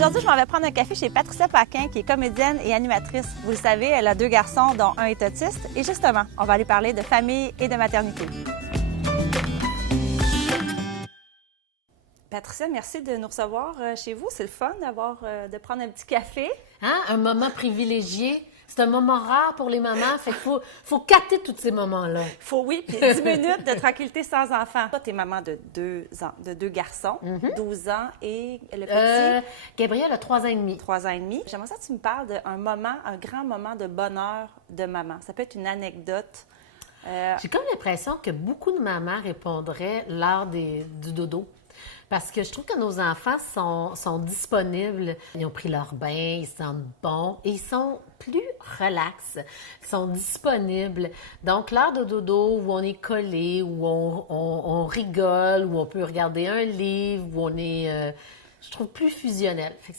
Aujourd'hui, je m'en vais prendre un café chez Patricia Paquin, qui est comédienne et animatrice. Vous le savez, elle a 2 garçons, dont un est autiste. Et justement, on va aller parler de famille et de maternité. Patricia, merci de nous recevoir chez vous. C'est le fun de prendre un petit café. Hein? Un moment privilégié. C'est un moment rare pour les mamans. Fait qu'il faut capter tous ces moments-là. Oui, puis 10 minutes de tranquillité sans enfant. Toi, t'es maman de 2 garçons, 12 ans et le petit? Gabriel a 3 ans et demi. 3 ans et demi. J'aimerais ça que tu me parles d'un moment, un grand moment de bonheur de maman. Ça peut être une anecdote. J'ai comme l'impression que beaucoup de mamans répondraient lors du dodo. Parce que je trouve que nos enfants sont disponibles. Ils ont pris leur bain, ils se sentent bons et ils sont plus relax. Ils sont disponibles. Donc, l'heure de dodo où on est collé, où on rigole, où on peut regarder un livre, où on est, je trouve, plus fusionnel. Fait que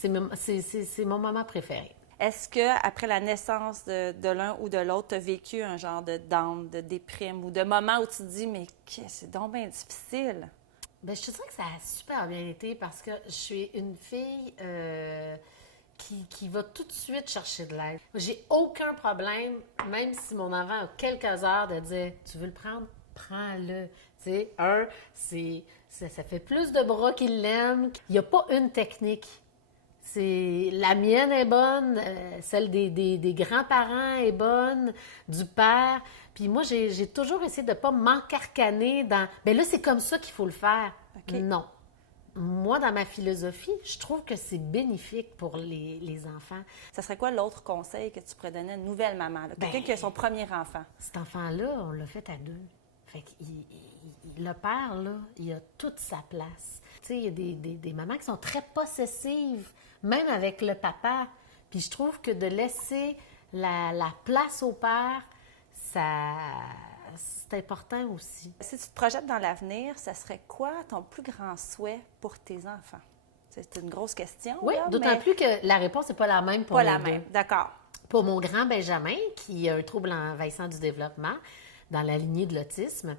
c'est mon moment préféré. Est-ce que après la naissance de l'un ou de l'autre, tu as vécu un genre de down, de déprime ou de moment où tu te dis « Mais c'est donc bien difficile ». Bien, je te dirais que ça a super bien été parce que je suis une fille qui va tout de suite chercher de l'aide. J'ai aucun problème, même si mon enfant a quelques heures, de dire « Tu veux le prendre? Prends-le. » Tu sais, ça fait plus de bras qu'il l'aime. Il n'y a pas une technique. La mienne est bonne, celle des grands-parents est bonne, du père. Puis moi, j'ai toujours essayé de ne pas m'encarcaner dans « Bien là, c'est comme ça qu'il faut le faire. Okay. » Non. Moi, dans ma philosophie, je trouve que c'est bénéfique pour les enfants. Ça serait quoi l'autre conseil que tu pourrais donner à une nouvelle maman? Quelqu'un qui a son premier enfant. Cet enfant-là, on l'a fait à 2. Fait qu'il le père, là, il a toute sa place. Tu sais, il y a des mamans qui sont très possessives, même avec le papa. Puis je trouve que de laisser la place au père, c'est important aussi. Si tu te projettes dans l'avenir, ça serait quoi ton plus grand souhait pour tes enfants? C'est une grosse question. Oui, d'autant plus que la réponse n'est pas la même pour pas les la deux. même, d'accord. Pour mon grand Benjamin, qui a un trouble envahissant du développement, dans la lignée de l'autisme,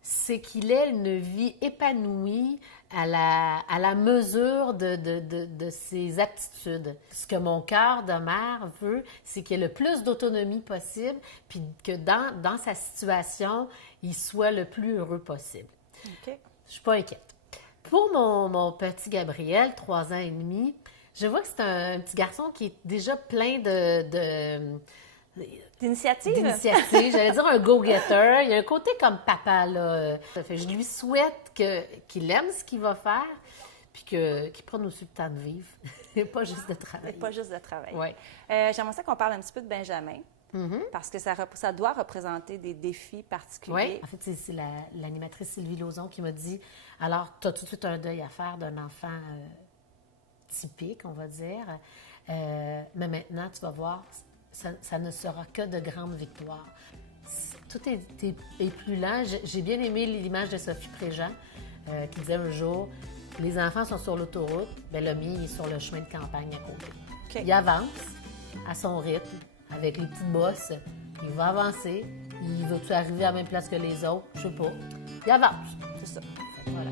c'est qu'il ait une vie épanouie à la mesure de ses aptitudes. Ce que mon cœur de mère veut, c'est qu'il ait le plus d'autonomie possible, puis que dans sa situation, il soit le plus heureux possible. OK. Je suis pas inquiète. Pour mon petit Gabriel, 3 ans et demi, je vois que c'est un petit garçon qui est déjà plein d'initiative. J'allais dire un go-getter. Il y a un côté comme papa, là. Je lui souhaite qu'il aime ce qu'il va faire, puis qu'il prenne aussi le temps de vivre, et pas juste de travailler. Et pas juste de travailler. Ouais. J'aimerais ça qu'on parle un petit peu de Benjamin, parce que ça doit représenter des défis particuliers. Oui, en fait, c'est l'animatrice Sylvie Lauzon qui m'a dit, alors, tu as tout de suite un deuil à faire d'un enfant typique, on va dire, mais maintenant, tu vas voir, ça ne sera que de grandes victoires. Tout est plus lent. J'ai bien aimé l'image de Sophie Préjean qui disait un jour, les enfants sont sur l'autoroute, bien, le mien est sur le chemin de campagne à côté. Okay. Il avance à son rythme, avec les petites bosses. Il va avancer. Il va-tu arriver à la même place que les autres? Je sais pas. Il avance. C'est ça. Voilà.